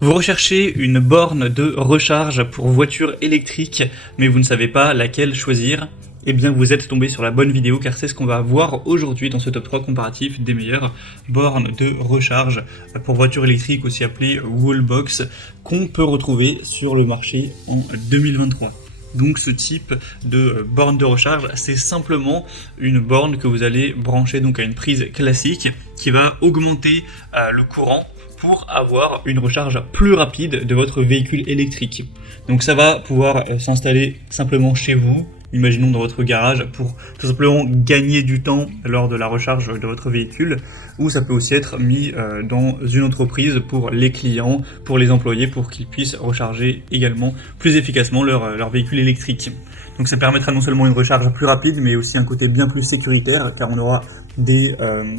Vous recherchez une borne de recharge pour voiture électrique, mais vous ne savez pas laquelle choisir? Eh bien vous êtes tombé sur la bonne vidéo car c'est ce qu'on va voir aujourd'hui dans ce top 3 comparatif des meilleures bornes de recharge pour voiture électrique, aussi appelée Wallbox, qu'on peut retrouver sur le marché en 2023. Donc ce type de borne de recharge, c'est simplement une borne que vous allez brancher donc à une prise classique qui va augmenter le courant pour avoir une recharge plus rapide de votre véhicule électrique. Donc ça va pouvoir s'installer simplement chez vous, imaginons dans votre garage, pour tout simplement gagner du temps lors de la recharge de votre véhicule, ou ça peut aussi être mis dans une entreprise pour les clients, pour les employés, pour qu'ils puissent recharger également plus efficacement leur véhicule électrique. Donc ça permettra non seulement une recharge plus rapide, mais aussi un côté bien plus sécuritaire, car on aura des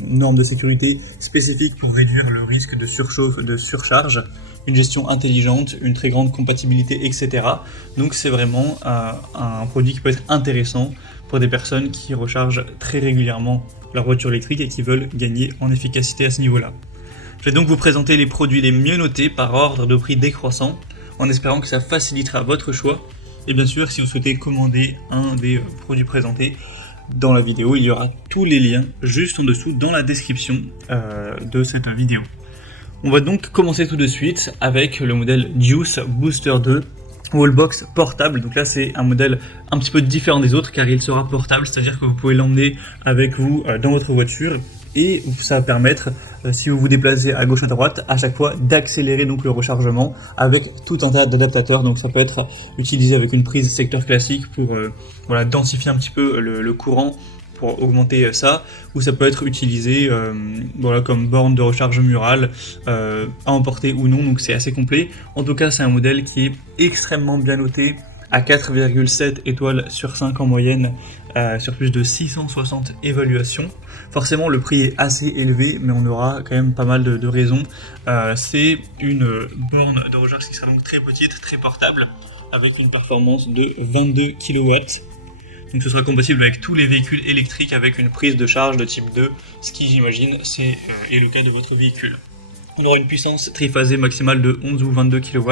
normes de sécurité spécifiques pour réduire le risque de surchauffe, de surcharge, une gestion intelligente, une très grande compatibilité, etc. Donc c'est vraiment un produit qui peut être intéressant pour des personnes qui rechargent très régulièrement leur voiture électrique et qui veulent gagner en efficacité à ce niveau-là. Je vais donc vous présenter les produits les mieux notés par ordre de prix décroissant, en espérant que ça facilitera votre choix. Et bien sûr, si vous souhaitez commander un des produits présentés dans la vidéo, il y aura tous les liens juste en dessous dans la description de cette vidéo. On va donc commencer tout de suite avec le modèle Juice Booster 2 Wallbox portable. Donc là c'est un modèle un petit peu différent des autres car il sera portable, c'est-à-dire que vous pouvez l'emmener avec vous dans votre voiture et ça va permettre, si vous vous déplacez à gauche à droite, à chaque fois d'accélérer donc le rechargement avec tout un tas d'adaptateurs. Donc ça peut être utilisé avec une prise secteur classique pour densifier un petit peu le courant, pour augmenter ça, ou ça peut être utilisé comme borne de recharge murale, à emporter ou non, donc c'est assez complet. En tout cas c'est un modèle qui est extrêmement bien noté, à 4,7 étoiles sur 5 en moyenne, sur plus de 660 évaluations. Forcément le prix est assez élevé, mais on aura quand même pas mal de raisons. C'est une borne de recharge qui sera donc très petite, très portable, avec une performance de 22 kW. Donc ce sera compatible avec tous les véhicules électriques avec une prise de charge de type 2, ce qui j'imagine est le cas de votre véhicule. On aura une puissance triphasée maximale de 11 ou 22 kW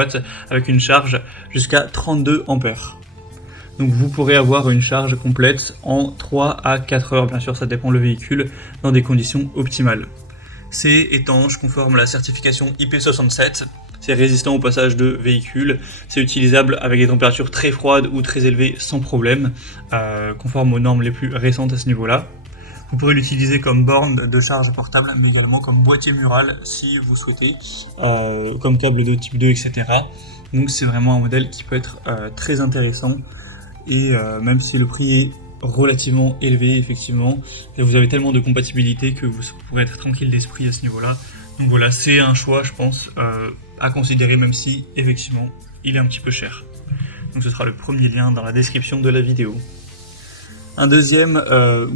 avec une charge jusqu'à 32 A. Donc vous pourrez avoir une charge complète en 3 à 4 heures, bien sûr ça dépend le véhicule, dans des conditions optimales. C'est étanche, conforme à la certification IP67. C'est résistant au passage de véhicules, c'est utilisable avec des températures très froides ou très élevées sans problème, conforme aux normes les plus récentes à ce niveau-là. Vous pourrez l'utiliser comme borne de charge portable, mais également comme boîtier mural si vous souhaitez, comme câble de type 2, etc. Donc c'est vraiment un modèle qui peut être très intéressant, et même si le prix est relativement élevé, effectivement, vous avez tellement de compatibilité que vous pourrez être tranquille d'esprit à ce niveau-là. Donc voilà, c'est un choix, je pense, à considérer, même si, effectivement, il est un petit peu cher. Donc ce sera le premier lien dans la description de la vidéo. Un deuxième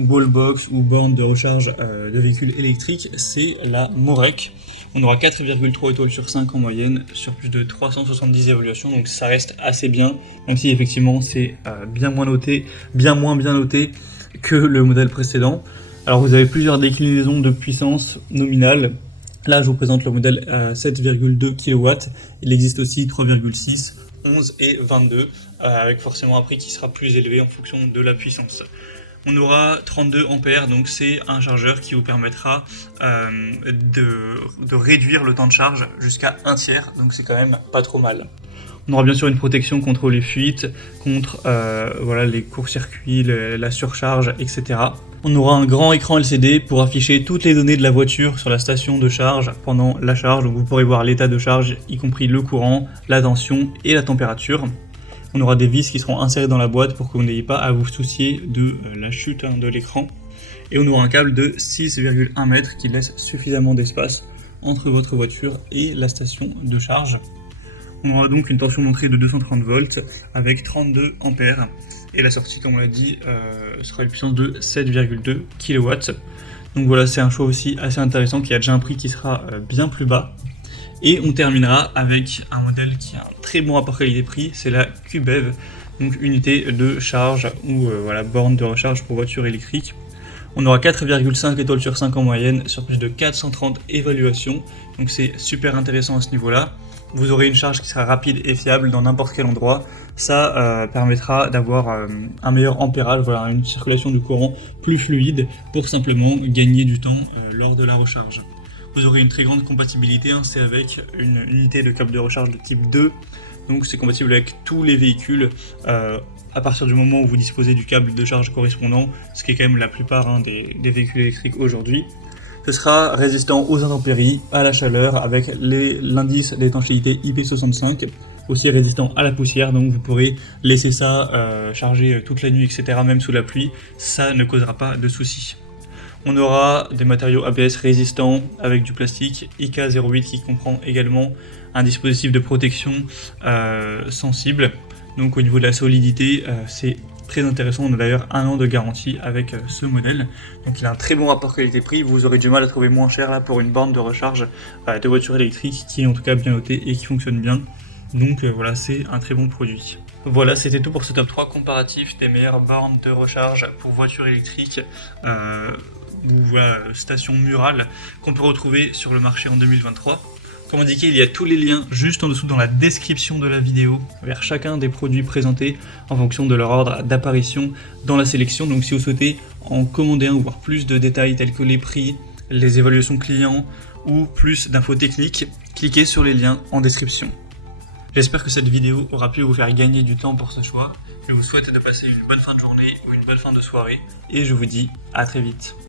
wallbox ou borne de recharge de véhicules électriques, c'est la Morek. On aura 4,3 étoiles sur 5 en moyenne, sur plus de 370 évaluations, donc ça reste assez bien, même si effectivement c'est bien moins bien noté que le modèle précédent. Alors vous avez plusieurs déclinaisons de puissance nominale. Là, je vous présente le modèle à 7,2 kW. Il existe aussi 3,6, 11 et 22, avec forcément un prix qui sera plus élevé en fonction de la puissance. On aura 32 ampères, donc c'est un chargeur qui vous permettra de réduire le temps de charge jusqu'à un tiers, donc c'est quand même pas trop mal. On aura bien sûr une protection contre les fuites, contre les courts-circuits, la surcharge, etc. On aura un grand écran LCD pour afficher toutes les données de la voiture sur la station de charge pendant la charge. Donc vous pourrez voir l'état de charge, y compris le courant, la tension et la température. On aura des vis qui seront insérées dans la boîte pour que vous n'ayez pas à vous soucier de la chute de l'écran. Et on aura un câble de 6,1 m qui laisse suffisamment d'espace entre votre voiture et la station de charge. On aura donc une tension d'entrée de 230 volts avec 32 ampères. Et la sortie, comme on l'a dit, sera une puissance de 7,2 kW. Donc voilà, c'est un choix aussi assez intéressant qui a déjà un prix qui sera bien plus bas. Et on terminera avec un modèle qui a un très bon rapport qualité-prix, c'est la QBEV, donc unité de charge ou borne de recharge pour voiture électrique. On aura 4,5 étoiles sur 5 en moyenne sur plus de 430 évaluations, donc c'est super intéressant à ce niveau-là. vous aurez une charge qui sera rapide et fiable dans n'importe quel endroit. Ça permettra d'avoir un meilleur ampérage, voilà, une circulation du courant plus fluide pour simplement gagner du temps lors de la recharge. Vous aurez une très grande compatibilité, hein, c'est avec une unité de câble de recharge de type 2, donc c'est compatible avec tous les véhicules à partir du moment où vous disposez du câble de charge correspondant, ce qui est quand même la plupart, hein, des véhicules électriques aujourd'hui. Ce sera résistant aux intempéries, à la chaleur, avec l'indice d'étanchéité IP65, aussi résistant à la poussière, donc vous pourrez laisser ça charger toute la nuit, etc., même sous la pluie, ça ne causera pas de soucis. On aura des matériaux ABS résistants avec du plastique IK08 qui comprend également un dispositif de protection sensible. Donc au niveau de la solidité, c'est très intéressant. On a d'ailleurs 1 an de garantie avec ce modèle. Donc il a un très bon rapport qualité-prix. Vous aurez du mal à trouver moins cher là pour une borne de recharge de voiture électrique qui est en tout cas bien notée et qui fonctionne bien. Donc voilà, c'est un très bon produit. Voilà, c'était tout pour ce top 3 comparatif des meilleures bornes de recharge pour voitures électriques ou voilà, stations murales qu'on peut retrouver sur le marché en 2023. Comme indiqué, il y a tous les liens juste en dessous dans la description de la vidéo vers chacun des produits présentés en fonction de leur ordre d'apparition dans la sélection. Donc si vous souhaitez en commander un ou voir plus de détails tels que les prix, les évaluations clients ou plus d'infos techniques, cliquez sur les liens en description. J'espère que cette vidéo aura pu vous faire gagner du temps pour ce choix. Je vous souhaite de passer une bonne fin de journée ou une bonne fin de soirée et je vous dis à très vite.